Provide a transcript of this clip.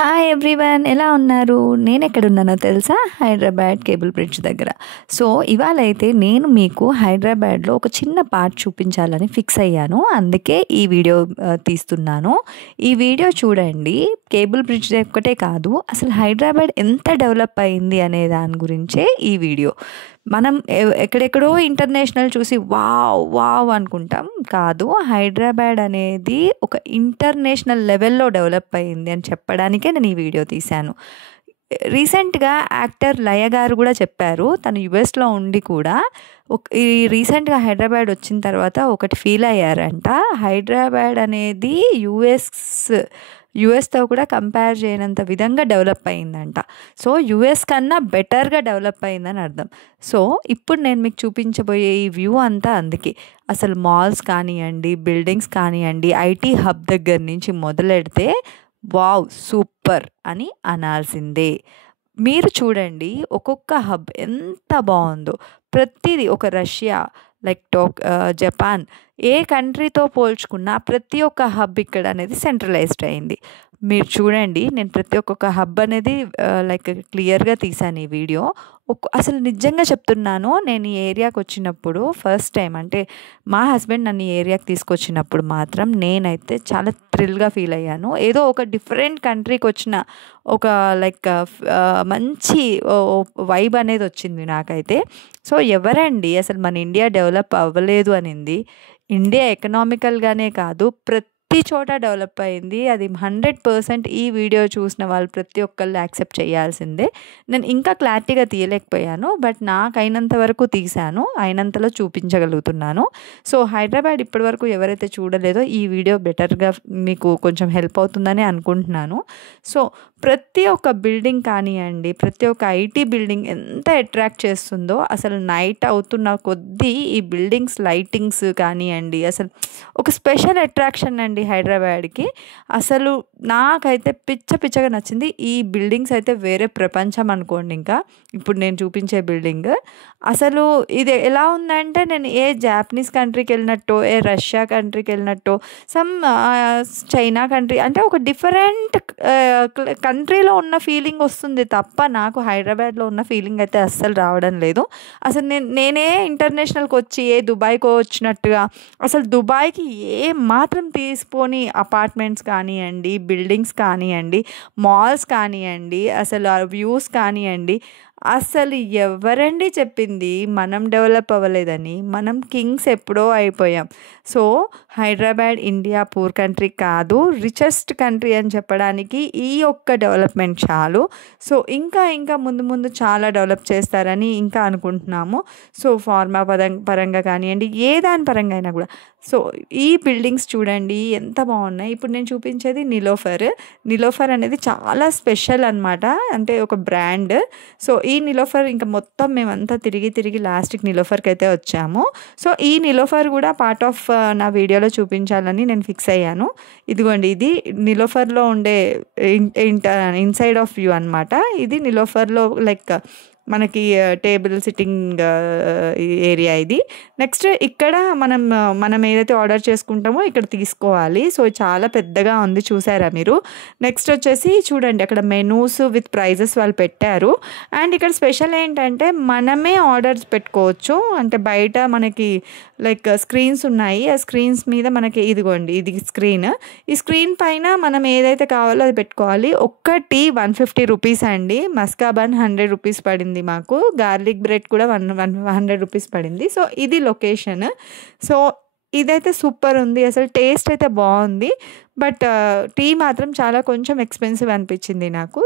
Hi everyone, ఎలా ఉన్నారు? నేను ఎక్కడున్నానో తెలుసా? హైదరాబాద్ కేబుల్ బ్రిడ్జ్ దగ్గర. సో ఇవాళ అయితే నేను మీకు హైదరాబాద్లో ఒక చిన్న పార్ట్ చూపించాలని ఫిక్స్ అయ్యాను. అందుకే ఈ వీడియో తీస్తున్నాను. ఈ వీడియో చూడండి. కేబుల్ బ్రిడ్జ్ ఒక్కటే కాదు, అసలు హైదరాబాద్ ఎంత డెవలప్ అయింది అనే దాని గురించే ఈ వీడియో. మనం ఎక్కడెక్కడో ఇంటర్నేషనల్ చూసి వావ్ వావ్ అనుకుంటాం, కాదు, హైదరాబాద్ అనేది ఒక ఇంటర్నేషనల్ లెవెల్లో డెవలప్ అయింది అని చెప్పడానికే నేను ఈ వీడియో తీశాను. రీసెంట్గా యాక్టర్ లయ గారు కూడా చెప్పారు, తను యుఎస్లో ఉండి కూడా ఈ రీసెంట్గా హైదరాబాద్ వచ్చిన తర్వాత ఒకటి ఫీల్ అయ్యారంట. హైదరాబాద్ అనేది యుఎస్తో కూడా కంపేర్ చేయనంత విధంగా డెవలప్ అయిందంట. సో యుఎస్ కన్నా బెటర్గా డెవలప్ అయిందని అర్థం. సో ఇప్పుడు నేను మీకు చూపించబోయే ఈ వ్యూ అంతా అందుకే. అసలు మాల్స్ కానివ్వండి, బిల్డింగ్స్ కానివ్వండి, ఐటీ హబ్ దగ్గర నుంచి మొదలెడితే వావ్ సూపర్ అని అనాల్సిందే. మీరు చూడండి, ఒక్కొక్క హబ్ ఎంత బాగుందో. ప్రతిదీ ఒక రష్యా, లైక్ జపాన్, ఏ కంట్రీతో పోల్చుకున్నా ప్రతి ఒక్క హబ్ ఇక్కడ అనేది సెంట్రలైజ్డ్ అయింది. మీరు చూడండి, నేను ప్రతి ఒక్కొక్క హబ్ అనేది లైక్ క్లియర్గా తీసాను ఈ వీడియో. అసలు నిజంగా చెప్తున్నాను, నేను ఈ ఏరియాకి వచ్చినప్పుడు ఫస్ట్ టైం, అంటే మా హస్బెండ్ నన్ను ఈ ఏరియాకి తీసుకొచ్చినప్పుడు మాత్రం నేనైతే చాలా థ్రిల్గా ఫీల్ అయ్యాను. ఏదో ఒక డిఫరెంట్ కంట్రీకి వచ్చిన ఒక లైక్ మంచి వైబ్ అనేది వచ్చింది నాకైతే. సో ఎవరండి అసలు మన ఇండియా డెవలప్ అవ్వలేదు అనింది? ఇండియా ఎకనామికల్గానే కాదు, ప్రతి చోట డెవలప్ అయింది. అది 100% ఈ వీడియో చూసిన వాళ్ళు ప్రతి ఒక్కళ్ళు యాక్సెప్ట్ చేయాల్సిందే. నేను ఇంకా క్లారిటీగా తీయలేకపోయాను, బట్ నాకు అయినంత వరకు తీశాను, అయినంతలో చూపించగలుగుతున్నాను. సో హైదరాబాద్ ఇప్పటివరకు ఎవరైతే చూడలేదో ఈ వీడియో బెటర్గా మీకు కొంచెం హెల్ప్ అవుతుందని అనుకుంటున్నాను. సో ప్రతి ఒక్క బిల్డింగ్ కానివ్వండి, ప్రతి ఒక్క ఐటీ బిల్డింగ్ ఎంత అట్రాక్ట్ చేస్తుందో, అసలు నైట్ అవుతున్న కొద్దీ ఈ బిల్డింగ్స్ లైటింగ్స్ కానివ్వండి, అసలు ఒక స్పెషల్ అట్రాక్షన్ అండి హైదరాబాద్కి. అసలు నాకైతే పిచ్చగా నచ్చింది. ఈ బిల్డింగ్స్ అయితే వేరే ప్రపంచం అనుకోండి. ఇంకా ఇప్పుడు నేను చూపించే బిల్డింగ్ అసలు ఇది ఎలా ఉందంటే, నేను ఏ జాపనీస్ కంట్రీకి వెళ్ళినట్టో, ఏ రష్యా కంట్రీకి వెళ్ళినట్టో, సమ్ చైనా కంట్రీ, అంటే ఒక డిఫరెంట్ కంట్రీలో ఉన్న ఫీలింగ్ వస్తుంది తప్ప నాకు హైదరాబాద్లో ఉన్న ఫీలింగ్ అయితే అస్సలు రావడం లేదు. అసలు నేనే ఇంటర్నేషనల్కి వచ్చి ఏ దుబాయ్కో వచ్చినట్టుగా, అసలు దుబాయ్కి ఏ మాత్రం తీసుకొని అపార్ట్మెంట్స్ కానివ్వండి, బిల్డింగ్స్ కానివ్వండి, మాల్స్ కానివ్వండి, అసలు ఆ వ్యూస్ కానివ్వండి, అసలు ఎవరండి చెప్పింది మనం డెవలప్ అవ్వలేదని? మనం కింగ్స్ ఎప్పుడో అయిపోయాం. So Hyderabad India poor country కాదు, రిచెస్ట్ కంట్రీ అని చెప్పడానికి ఈ ఒక్క డెవలప్మెంట్ చాలు. సో ఇంకా ముందు చాలా డెవలప్ చేస్తారని ఇంకా అనుకుంటున్నాము. సో ఫార్మా పరంగా కానివ్వండి, ఏ దాని పరంగా అయినా కూడా. సో ఈ బిల్డింగ్స్ చూడండి ఎంత బాగున్నాయి. ఇప్పుడు నేను చూపించేది నిలోఫర్ అనేది చాలా స్పెషల్ అనమాట, అంటే ఒక బ్రాండ్. సో ఈ నిలోఫర్ ఇంకా మొత్తం మేమంతా తిరిగి లాస్ట్కి నిలోఫర్కి అయితే వచ్చాము. సో ఈ నిలోఫర్ కూడా పార్ట్ ఆఫ్ నా వీడియోలో చూపించాలని నేను ఫిక్స్ అయ్యాను. ఇదిగోండి, ఇది నిలోఫర్లో ఉండే ఇన్సైడ్ ఆఫ్ వ్యూ అనమాట. ఇది నిలోఫర్లో లైక్ మనకి టేబుల్ సిట్టింగ్ ఏరియా ఇది. నెక్స్ట్ ఇక్కడ మనం ఏదైతే ఆర్డర్ చేసుకుంటామో ఇక్కడ తీసుకోవాలి. సో చాలా పెద్దగా ఉంది, చూసారా మీరు? నెక్స్ట్ వచ్చేసి చూడండి, అక్కడ మెనూస్ విత్ ప్రైజెస్ వాళ్ళు పెట్టారు. అండ్ ఇక్కడ స్పెషల్ ఏంటంటే మనమే ఆర్డర్స్ పెట్టుకోవచ్చు. అంటే బయట మనకి లైక్ స్క్రీన్స్ ఉన్నాయి, ఆ స్క్రీన్స్ మీద మనకి ఇదిగోండి, ఇది స్క్రీన్. ఈ స్క్రీన్ పైన మనం ఏదైతే కావాలో అది పెట్టుకోవాలి. ఒక్కటి 150 రూపీస్ అండి. మస్కా బన్ 100 రూపీస్ పడింది మాకు. గార్లిక్ బ్రెడ్ కూడా 100 రూపీస్ పడింది. సో ఇది లొకేషన్. సో ఇదైతే సూపర్ ఉంది, అసలు టేస్ట్ అయితే బాగుంది. బట్ టీ మాత్రం చాలా కొంచెం ఎక్స్పెన్సివ్ అనిపించింది నాకు.